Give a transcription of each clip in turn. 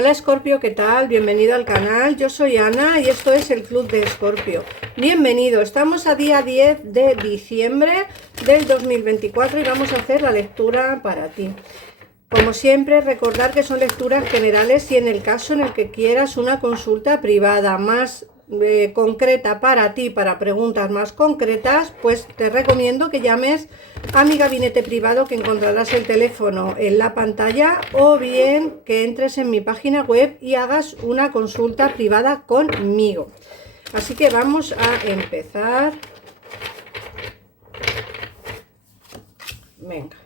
Hola Escorpio, ¿qué tal? Bienvenido al canal, yo soy Ana y esto es el Club de Escorpio. Bienvenido, estamos a día 10 de diciembre del 2024 y vamos a hacer la lectura para ti. Como siempre, recordar que son lecturas generales y en el caso en el que quieras una consulta privada más concreta para ti, para preguntas más concretas, pues te recomiendo que llames a mi gabinete privado, que encontrarás el teléfono en la pantalla, o bien que entres en mi página web y hagas una consulta privada conmigo. Así que vamos a empezar. Venga.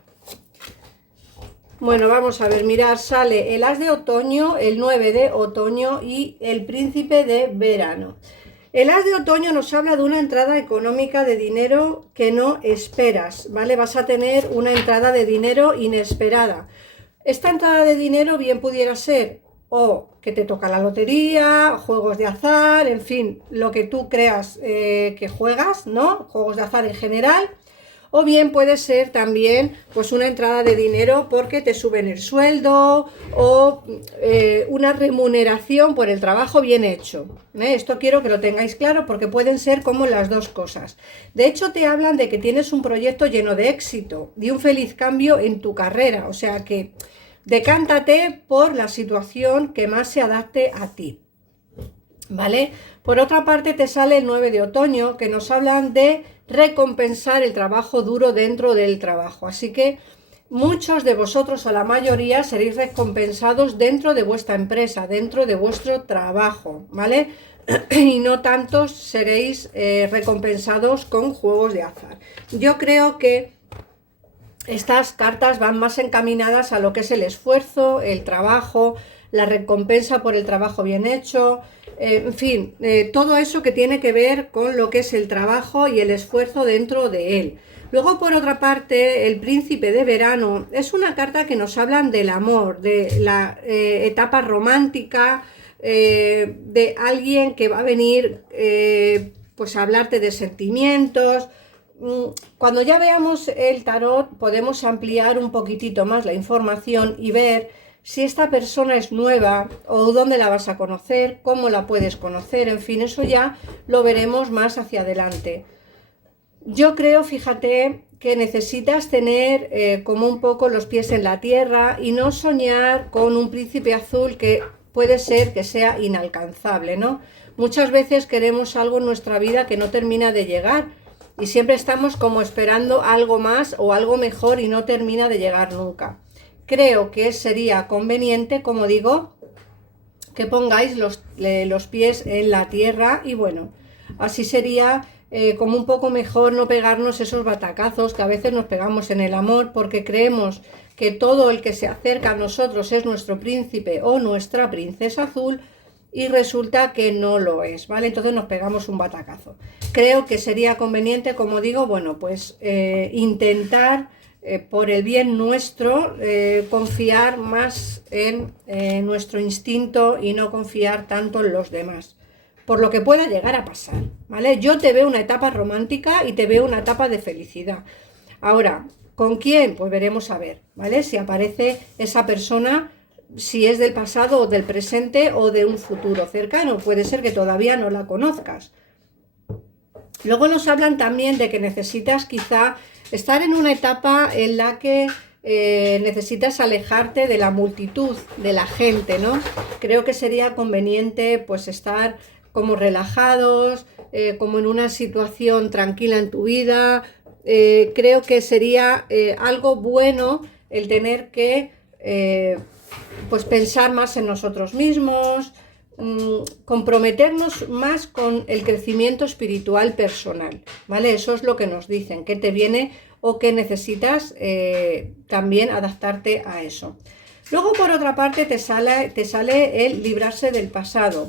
Bueno, vamos a ver, mirar, sale el as de otoño, el 9 de otoño y el príncipe de verano. El as de otoño nos habla de una entrada económica de dinero que no esperas, ¿vale? Vas a tener una entrada de dinero inesperada. Esta entrada de dinero bien pudiera ser o que te toca la lotería, juegos de azar, en fin, lo que tú creas que juegas, ¿no? Juegos de azar en general. O bien puede ser también pues una entrada de dinero porque te suben el sueldo o una remuneración por el trabajo bien hecho. Esto quiero que lo tengáis claro porque pueden ser como las dos cosas. De hecho te hablan de que tienes un proyecto lleno de éxito y un feliz cambio en tu carrera. O sea que decántate por la situación que más se adapte a ti. ¿Vale? Por otra parte te sale el 9 de otoño, que nos hablan de recompensar el trabajo duro dentro del trabajo. Así que muchos de vosotros, o la mayoría, seréis recompensados dentro de vuestra empresa, dentro de vuestro trabajo, ¿vale? Y no tantos seréis recompensados con juegos de azar. Yo creo que estas cartas van más encaminadas a lo que es el esfuerzo, el trabajo, la recompensa por el trabajo bien hecho, en fin, todo eso que tiene que ver con lo que es el trabajo y el esfuerzo dentro de él. Luego, por otra parte, el príncipe de verano es una carta que nos hablan del amor, de la etapa romántica, de alguien que va a venir pues a hablarte de sentimientos. Cuando ya veamos el tarot podemos ampliar un poquitito más la información y ver si esta persona es nueva o dónde la vas a conocer, cómo la puedes conocer, en fin, eso ya lo veremos más hacia adelante. Yo creo, fíjate, que necesitas tener como un poco los pies en la tierra y no soñar con un príncipe azul que puede ser que sea inalcanzable, ¿no? Muchas veces queremos algo en nuestra vida que no termina de llegar y siempre estamos como esperando algo más o algo mejor y no termina de llegar nunca. Creo que sería conveniente, como digo, que pongáis los pies en la tierra y bueno, así sería como un poco mejor no pegarnos esos batacazos que a veces nos pegamos en el amor porque creemos que todo el que se acerca a nosotros es nuestro príncipe o nuestra princesa azul y resulta que no lo es, ¿vale? Entonces nos pegamos un batacazo. Creo que sería conveniente, como digo, bueno, pues intentar por el bien nuestro, confiar más en nuestro instinto y no confiar tanto en los demás, por lo que pueda llegar a pasar, ¿vale? Yo te veo una etapa romántica y te veo una etapa de felicidad. Ahora, ¿con quién? Pues veremos a ver, ¿vale? Si aparece esa persona, si es del pasado o del presente o de un futuro cercano, puede ser que todavía no la conozcas. Luego nos hablan también de que necesitas quizá estar en una etapa en la que necesitas alejarte de la multitud, de la gente, ¿no? Creo que sería conveniente pues estar como relajados, como en una situación tranquila en tu vida. Creo que sería algo bueno el tener que pues pensar más en nosotros mismos, comprometernos más con el crecimiento espiritual personal, ¿vale? Eso es lo que nos dicen, que te viene o que necesitas también adaptarte a eso. Luego, por otra parte, te sale el librarse del pasado.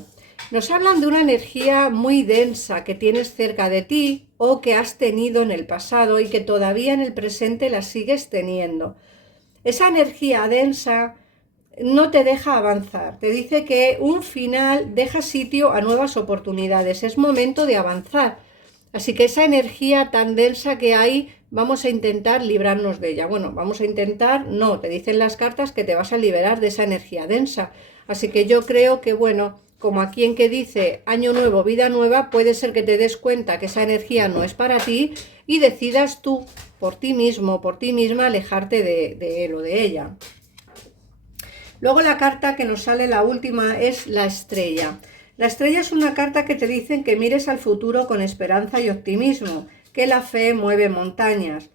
Nos hablan de una energía muy densa que tienes cerca de ti o que has tenido en el pasado y que todavía en el presente la sigues teniendo. Esa energía densa no te deja avanzar, te dice que un final deja sitio a nuevas oportunidades, es momento de avanzar, así que esa energía tan densa que hay, vamos a intentar librarnos de ella. Bueno, vamos a intentar, no, te dicen las cartas que te vas a liberar de esa energía densa, Así que yo creo que, bueno, como aquí en que dice año nuevo, vida nueva, puede ser que te des cuenta que esa energía no es para ti y decidas tú, por ti mismo, por ti misma, alejarte de él o de ella. Luego la carta que nos sale, la última, es la estrella. La estrella es una carta que te dicen que mires al futuro con esperanza y optimismo, que la fe mueve montañas.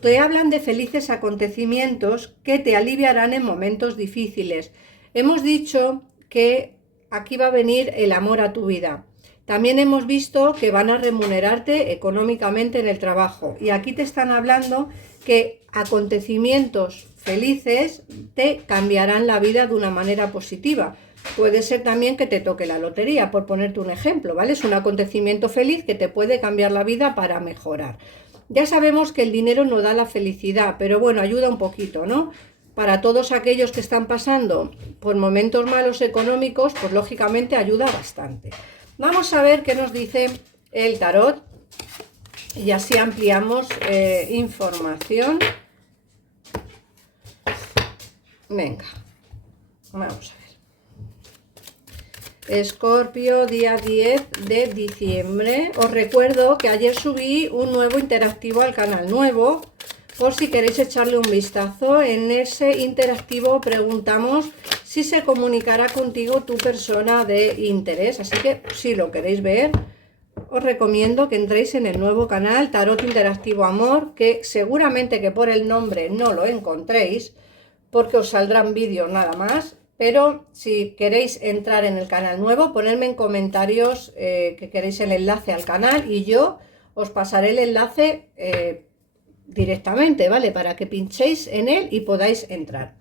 Te hablan de felices acontecimientos que te aliviarán en momentos difíciles. Hemos dicho que aquí va a venir el amor a tu vida. También hemos visto que van a remunerarte económicamente en el trabajo. Y aquí te están hablando que acontecimientos felices te cambiarán la vida de una manera positiva. Puede ser también que te toque la lotería, por ponerte un ejemplo, ¿vale? Es un acontecimiento feliz que te puede cambiar la vida para mejorar. Ya sabemos que el dinero no da la felicidad, pero bueno, ayuda un poquito, ¿no? Para todos aquellos que están pasando por momentos malos económicos, pues lógicamente ayuda bastante. Vamos a ver qué nos dice el tarot y así ampliamos información. Venga, vamos a ver. Escorpio, día 10 de diciembre. Os recuerdo que ayer subí un nuevo interactivo al canal nuevo, por si queréis echarle un vistazo. En ese interactivo preguntamos si se comunicará contigo tu persona de interés, así que si lo queréis ver, os recomiendo que entréis en el nuevo canal Tarot Interactivo Amor, que seguramente que por el nombre no lo encontréis, porque os saldrán vídeos nada más. Pero si queréis entrar en el canal nuevo, ponedme en comentarios que queréis el enlace al canal y yo os pasaré el enlace directamente, ¿vale? Para que pinchéis en él y podáis entrar.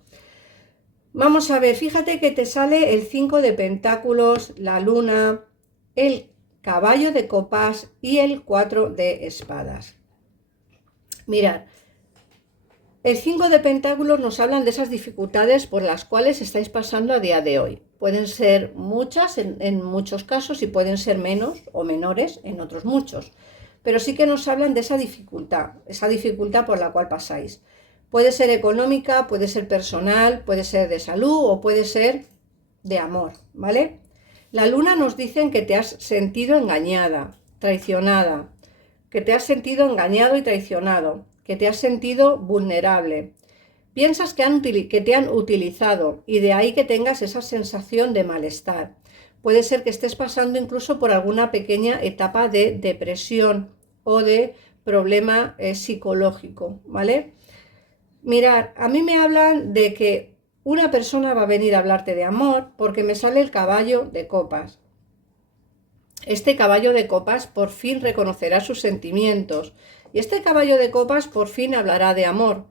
Vamos a ver, fíjate que te sale el 5 de pentáculos, la luna, el caballo de copas y el 4 de espadas. Mirad. El 5 de pentáculos nos hablan de esas dificultades por las cuales estáis pasando a día de hoy. Pueden ser muchas en muchos casos y pueden ser menos o menores en otros muchos. Pero sí que nos hablan de esa dificultad por la cual pasáis. Puede ser económica, puede ser personal, puede ser de salud o puede ser de amor, ¿vale? La luna nos dice que te has sentido engañada, traicionada, que te has sentido engañado y traicionado, que te has sentido vulnerable. Piensas que te han utilizado y de ahí que tengas esa sensación de malestar. Puede ser que estés pasando incluso por alguna pequeña etapa de depresión o de problema psicológico, ¿vale? Mirad, a mí me hablan de que una persona va a venir a hablarte de amor porque me sale el caballo de copas. Este caballo de copas por fin reconocerá sus sentimientos y este caballo de copas por fin hablará de amor.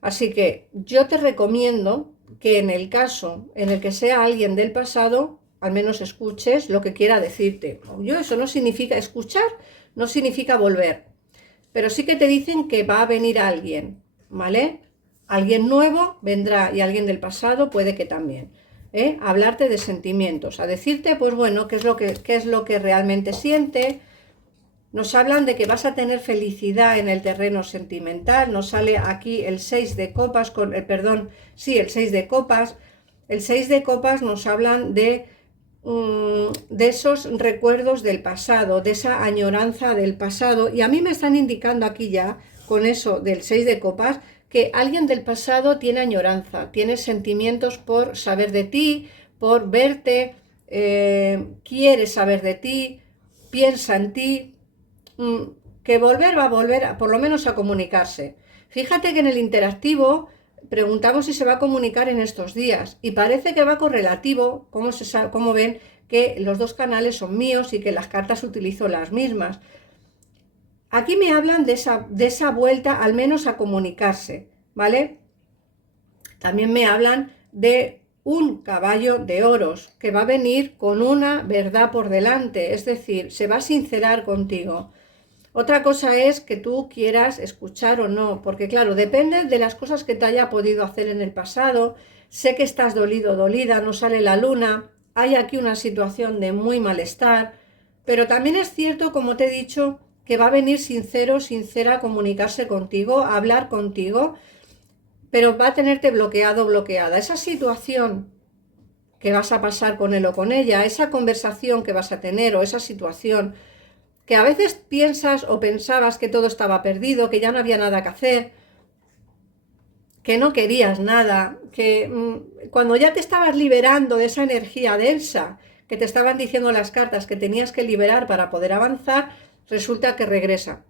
Así que yo te recomiendo que en el caso en el que sea alguien del pasado, al menos escuches lo que quiera decirte. Eso no significa escuchar, no significa volver, pero sí que te dicen que va a venir alguien, ¿vale? Alguien nuevo vendrá y alguien del pasado puede que también. A hablarte de sentimientos, a decirte, pues bueno, qué es lo que realmente siente. Nos hablan de que vas a tener felicidad en el terreno sentimental. Nos sale aquí el 6 de copas, el 6 de copas. El 6 de copas nos hablan de esos recuerdos del pasado, de esa añoranza del pasado. Y a mí me están indicando aquí ya, con eso del 6 de copas, que alguien del pasado tiene añoranza, tiene sentimientos por saber de ti, por verte, quiere saber de ti, piensa en ti, que va a volver por lo menos a comunicarse. Fíjate que en el interactivo preguntamos si se va a comunicar en estos días y parece que va correlativo, como ven que los dos canales son míos y que las cartas utilizo las mismas. Aquí me hablan de esa vuelta al menos a comunicarse, ¿vale? También me hablan de un caballo de oros que va a venir con una verdad por delante, es decir, se va a sincerar contigo. Otra cosa es que tú quieras escuchar o no, porque claro, depende de las cosas que te haya podido hacer en el pasado. Sé que estás dolido, dolida, no sale la luna, hay aquí una situación de muy malestar, pero también es cierto, como te he dicho, que va a venir sincera a comunicarse contigo, a hablar contigo, pero va a tenerte bloqueado, bloqueada. Esa situación que vas a pasar con él o con ella, esa conversación que vas a tener o esa situación que a veces piensas o pensabas que todo estaba perdido, que ya no había nada que hacer, que no querías nada, que cuando ya te estabas liberando de esa energía densa, que te estaban diciendo las cartas que tenías que liberar para poder avanzar, resulta que regresa.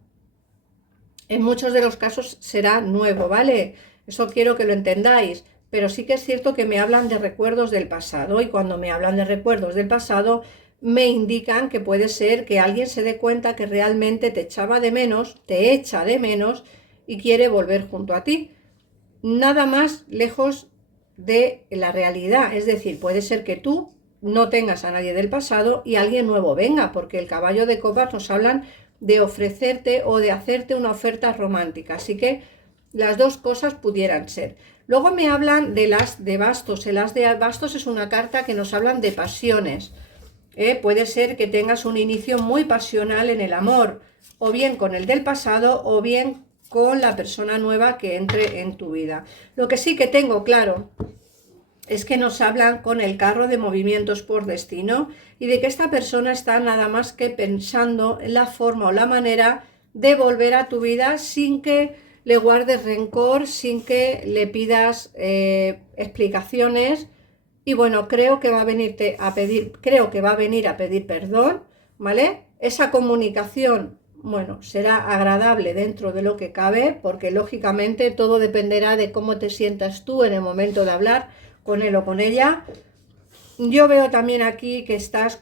En muchos de los casos será nuevo, ¿vale? Eso quiero que lo entendáis, pero sí que es cierto que me hablan de recuerdos del pasado y cuando me hablan de recuerdos del pasado me indican que puede ser que alguien se dé cuenta que realmente te echaba de menos, te echa de menos y quiere volver junto a ti. Nada más lejos de la realidad, es decir, puede ser que tú no tengas a nadie del pasado y alguien nuevo venga, porque el caballo de copas nos hablan de ofrecerte o de hacerte una oferta romántica, así que las dos cosas pudieran ser. Luego me hablan del as de bastos. El as de bastos es una carta que nos hablan de pasiones. Puede ser que tengas un inicio muy pasional en el amor, o bien con el del pasado, o bien con la persona nueva que entre en tu vida. Lo que sí que tengo claro es que nos hablan con el carro de movimientos por destino y de que esta persona está nada más que pensando en la forma o la manera de volver a tu vida sin que le guardes rencor, sin que le pidas explicaciones. Y bueno, creo que va a venirte a pedir, creo que va a venir a pedir perdón, ¿vale? Esa comunicación, bueno, será agradable dentro de lo que cabe, porque lógicamente todo dependerá de cómo te sientas tú en el momento de hablar con él o con ella. Yo veo también aquí que estás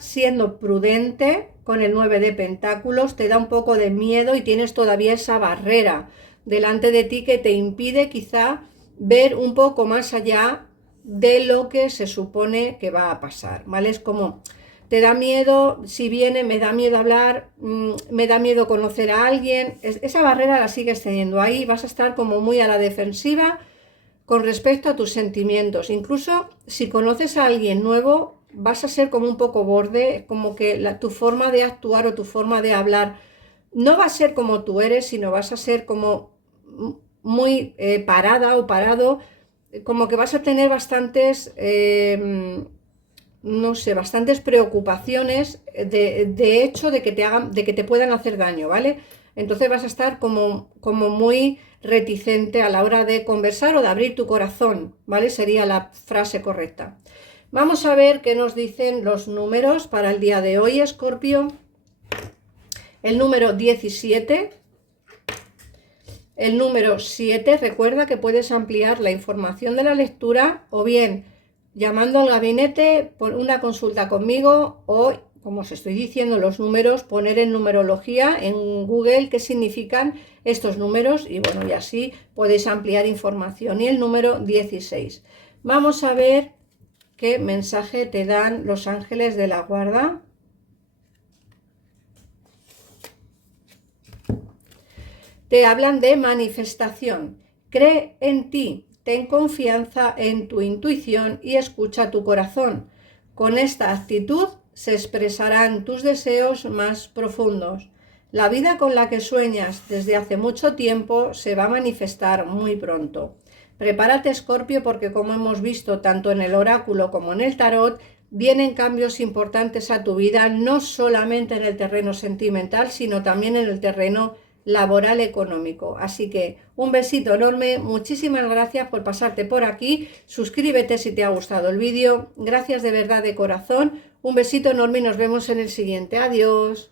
siendo prudente con el 9 de pentáculos, te da un poco de miedo y tienes todavía esa barrera delante de ti que te impide quizá ver un poco más allá de lo que se supone que va a pasar, ¿vale? Es como, te da miedo, si viene, me da miedo hablar, me da miedo conocer a alguien, esa barrera la sigues teniendo ahí, vas a estar como muy a la defensiva con respecto a tus sentimientos. Incluso si conoces a alguien nuevo, vas a ser como un poco borde, como que tu forma de actuar o tu forma de hablar no va a ser como tú eres, sino vas a ser como muy parada o parado, como que vas a tener bastantes, no sé, bastantes preocupaciones de hecho de que te hagan, de que te puedan hacer daño, ¿vale? Entonces vas a estar como muy reticente a la hora de conversar o de abrir tu corazón, ¿vale? Sería la frase correcta. Vamos a ver qué nos dicen los números para el día de hoy, Escorpio. El número 17, el número 7, recuerda que puedes ampliar la información de la lectura o bien llamando al gabinete por una consulta conmigo o, como os estoy diciendo, los números, poner en numerología en Google qué significan estos números y bueno, y así podéis ampliar información. Y el número 16. Vamos a ver qué mensaje te dan los ángeles de la guarda. Te hablan de manifestación. Cree en ti, ten confianza en tu intuición y escucha tu corazón. Con esta actitud se expresarán tus deseos más profundos. La vida con la que sueñas desde hace mucho tiempo se va a manifestar muy pronto. Prepárate, Escorpio, porque como hemos visto tanto en el oráculo como en el tarot, vienen cambios importantes a tu vida, no solamente en el terreno sentimental, sino también en el terreno laboral económico. Así que un besito enorme, muchísimas gracias por pasarte por aquí, suscríbete si te ha gustado el vídeo, gracias de verdad de corazón, un besito enorme y nos vemos en el siguiente, adiós.